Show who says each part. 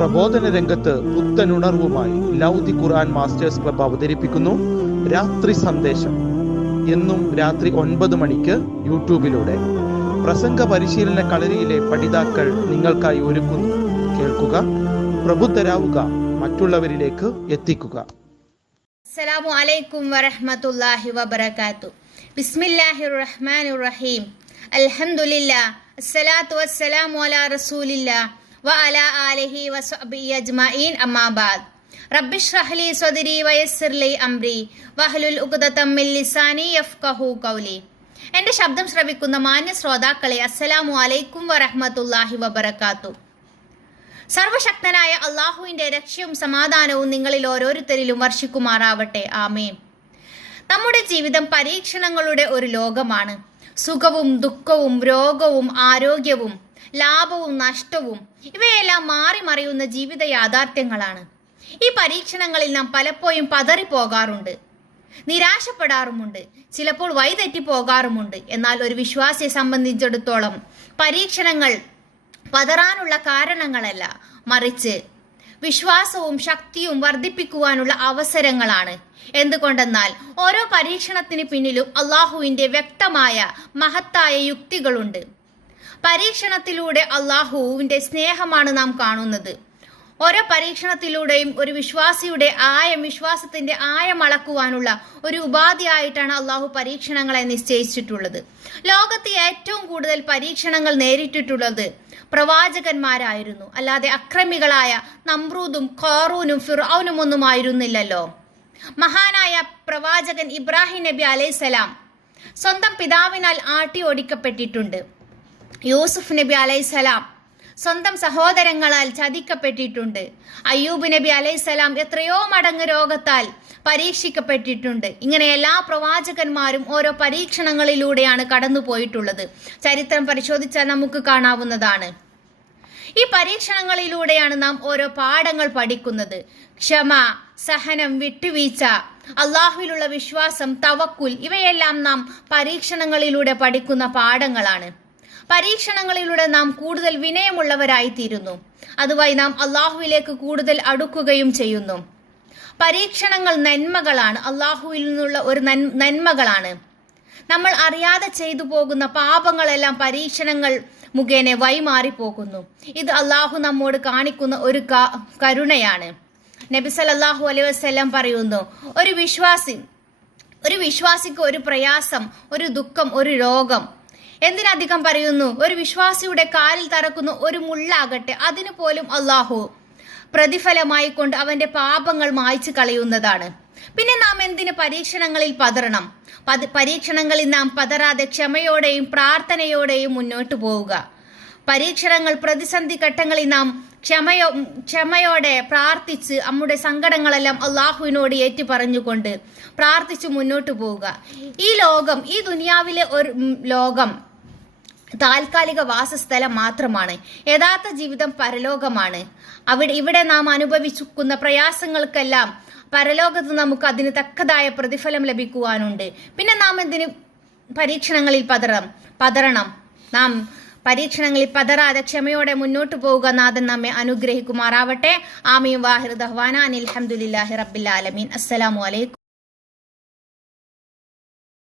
Speaker 1: പ്രബോധന രംഗത്ത് പുത്തനുണർവുമായി ലൗദി ഖുർആൻ masters club അവതരിപ്പിക്കുന്നു. രാത്രി സന്ദേശം. എന്നും രാത്രി ഒൻപത് മണിക്ക് യൂട്യൂബിലൂടെ. പ്രസംഗ പരിശീലന കളരിയിലെ പഠിതാക്കൾ നിങ്ങൾക്കായി ഒരുക്കുന്നു. കേൾക്കുക പ്രബുദ്ധരാവുക മറ്റുള്ളവരിലേക്ക് എത്തിക്കുക.
Speaker 2: അസ്സലാമു അലൈക്കും വറഹ്മത്തുള്ളാഹി വബറകാതു ബിസ്മില്ലാഹിർ റഹ്മാനിർ റഹീം അസ്സലാത്തു വസ്സലാമു അലാ റസൂലില്ലാ വഅലാ ആലിഹി ഖൗലി. ശബ്ദം ശ്രവിക്കുന്ന മാന്യ ശ്രോതാക്കളെ അസ്സലാമു അലൈക്കും വറഹ്മത്തുള്ളാഹി വബറകാത്തു. സർവശക്തനായ അള്ളാഹുവിന്റെ രക്ഷയും സമാധാനവും നിങ്ങളിൽ ഓരോരുത്തരിലും വർഷിക്കുമാറാവട്ടെ. ആമേൻ. നമ്മുടെ ജീവിതം പരീക്ഷണങ്ങളുടെ ഒരു ലോകമാണ്. സുഖവും ദുഃഖവും രോഗവും ആരോഗ്യവും ലാഭവും നഷ്ടവും ഇവയെല്ലാം മാറി മറിയുന്ന ജീവിത യാഥാർത്ഥ്യങ്ങളാണ്. ഈ പരീക്ഷണങ്ങളിൽ നാം പലപ്പോഴും പതറി പോകാറുണ്ട്. നിരാശപ്പെടാറുമുണ്ട്. ചിലപ്പോൾ വഴിതെറ്റി പോകാറുമുണ്ട്. എന്നാൽ ഒരു വിശ്വാസിയെ സംബന്ധിച്ചിടത്തോളം പരീക്ഷണങ്ങൾ പതറാനുള്ള കാരണങ്ങളല്ല. മറിച്ച് വിശ്വാസവും ശക്തിയും വർദ്ധിപ്പിക്കുവാനുള്ള അവസരങ്ങളാണ്. എന്തുകൊണ്ടെന്നാൽ ഓരോ പരീക്ഷണത്തിന് പിന്നിലും അള്ളാഹുവിന്റെ വ്യക്തമായ മഹത്തായ യുക്തികളുണ്ട്. പരീക്ഷണത്തിലൂടെ അള്ളാഹുവിന്റെ സ്നേഹമാണ് നാം കാണുന്നത്. ഓരോ പരീക്ഷണത്തിലൂടെയും ഒരു വിശ്വാസിയുടെ ആയം വിശ്വാസത്തിന്റെ ആയം അളക്കുവാനുള്ള ഒരു ഉപാധിയായിട്ടാണ് അള്ളാഹു പരീക്ഷണങ്ങളെ നിശ്ചയിച്ചിട്ടുള്ളത്. ലോകത്ത് ഏറ്റവും കൂടുതൽ പരീക്ഷണങ്ങൾ നേരിട്ടിട്ടുള്ളത് പ്രവാചകന്മാരായിരുന്നു. അല്ലാതെ അക്രമികളായ നമ്രൂദും ഖാറൂനും ഫിറൌനും ഒന്നും ആയിരുന്നില്ലല്ലോ. മഹാനായ പ്രവാചകൻ ഇബ്രാഹിം നബി അലൈസലാം സ്വന്തം പിതാവിനാൽ ആട്ടി ഓടിക്കപ്പെട്ടിട്ടുണ്ട് യൂസുഫ് നബി അലൈസലാം സ്വന്തം സഹോദരങ്ങളാൽ ചതിക്കപ്പെട്ടിട്ടുണ്ട്. അയ്യൂബ് നബി അലൈസലാം എത്രയോ മടങ്ങ് രോഗത്താൽ പരീക്ഷിക്കപ്പെട്ടിട്ടുണ്ട്. ഇങ്ങനെ എല്ലാ പ്രവാചകന്മാരും ഓരോ പരീക്ഷണങ്ങളിലൂടെയാണ് കടന്നുപോയിട്ടുള്ളത്. ചരിത്രം പരിശോധിച്ചാൽ നമുക്ക് കാണാവുന്നതാണ്. ഈ പരീക്ഷണങ്ങളിലൂടെയാണ് നാം ഓരോ പാഠങ്ങൾ പഠിക്കുന്നത്. ക്ഷമ സഹനം വിട്ടുവീഴ്ച അള്ളാഹുവിലുള്ള വിശ്വാസം തവക്കുൽ ഇവയെല്ലാം നാം പരീക്ഷണങ്ങളിലൂടെ പഠിക്കുന്ന പാഠങ്ങളാണ്. പരീക്ഷണങ്ങളിലൂടെ നാം കൂടുതൽ വിനയമുള്ളവരായിത്തീരുന്നു. അതുവഴി നാം അള്ളാഹുവിലേക്ക് കൂടുതൽ അടുക്കുകയും ചെയ്യുന്നു. പരീക്ഷണങ്ങൾ നന്മകളാണ്. അള്ളാഹുവിൽ നിന്നുള്ള ഒരു നന്മകളാണ്. നമ്മൾ അറിയാതെ ചെയ്തു പോകുന്ന പാപങ്ങളെല്ലാം പരീക്ഷണങ്ങൾ മുഖേന വൈമാറിപ്പോകുന്നു ഇത് അള്ളാഹു നമ്മോട് കാണിക്കുന്ന ഒരു കരുണയാണ്. നബി സല്ലല്ലാഹു അലൈഹി വസല്ലം പറയുന്നു ഒരു വിശ്വാസി ഒരു വിശ്വാസിക്ക് ഒരു പ്രയാസം ഒരു ദുഃഖം ഒരു രോഗം എന്തിനധികം പറയുന്നു? ഒരു വിശ്വാസിയുടെ കാലിൽ തറക്കുന്ന ഒരു മുള്ളാകട്ടെ അതിനു പോലും അള്ളാഹു പ്രതിഫലമായി കൊണ്ട് അവന്റെ പാപങ്ങൾ മായ്ച്ചു കളയുന്നതാണ്. പിന്നെ നാം എന്തിന് പരീക്ഷണങ്ങളിൽ പതറണം? പത് പരീക്ഷണങ്ങളിൽ നാം പതറാതെ ക്ഷമയോടെയും പ്രാർത്ഥനയോടെയും മുന്നോട്ട് പോവുക. പരീക്ഷണങ്ങൾ പ്രതിസന്ധി ഘട്ടങ്ങളിൽ നാം ക്ഷമയോ ക്ഷമയോടെ പ്രാർത്ഥിച്ച് നമ്മുടെ സങ്കടങ്ങളെല്ലാം അള്ളാഹുവിനോട് ഏറ്റു പറഞ്ഞുകൊണ്ട് പ്രാർത്ഥിച്ച് മുന്നോട്ട് പോവുക. ഈ ലോകം ഈ ദുനിയാവിലെ ഒരു ലോകം താൽക്കാലിക വാസസ്ഥലം മാത്രമാണ്. യഥാർത്ഥ ജീവിതം പരലോകമാണ്. അവിടെ ഇവിടെ നാം അനുഭവിക്കുന്ന പ്രയാസങ്ങൾക്കെല്ലാം പരലോകത്ത് നമുക്ക് അതിന് തക്കതായ പ്രതിഫലം ലഭിക്കുവാനുണ്ട്. പിന്നെ നാം എന്തിനു പരീക്ഷണങ്ങളിൽ പതറം? പതറണം. നാം പരീക്ഷണങ്ങളിൽ പതറാതെ ക്ഷമയോടെ മുന്നോട്ട് പോവുക നാഥൻ നമ്മെ അനുഗ്രഹിക്കുമാറാവട്ടെ. ആമീൻ. വാഹിർ ദഹ്വാന അനിൽ അലഹമുല്ലാഹി റബ്ബിൽ ആലമീൻ. അസ്സലാമു അലൈക്കും.